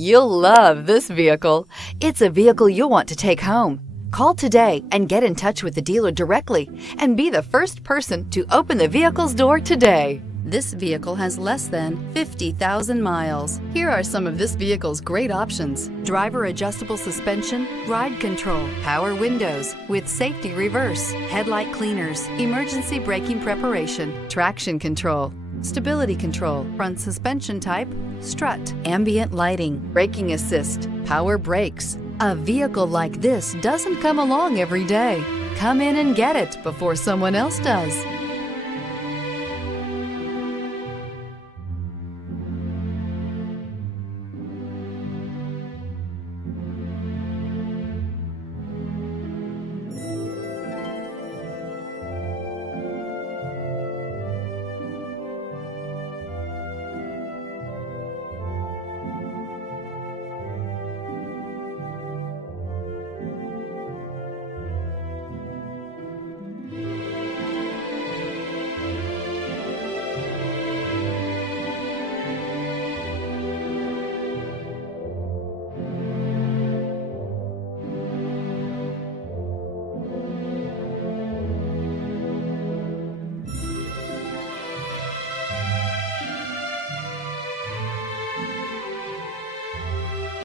You'll love this vehicle. It's a vehicle you'll want to take home. Call today and get in touch with the dealer directly and be the first person to open the vehicle's door today. This vehicle has less than 50,000 miles. Here are some of this vehicle's great options: driver adjustable suspension, ride control, power windows with safety reverse, headlight cleaners, emergency braking preparation, traction control, stability control, front suspension type, strut, ambient lighting, braking assist, power brakes. A vehicle like this doesn't come along every day. Come in and get it before someone else does.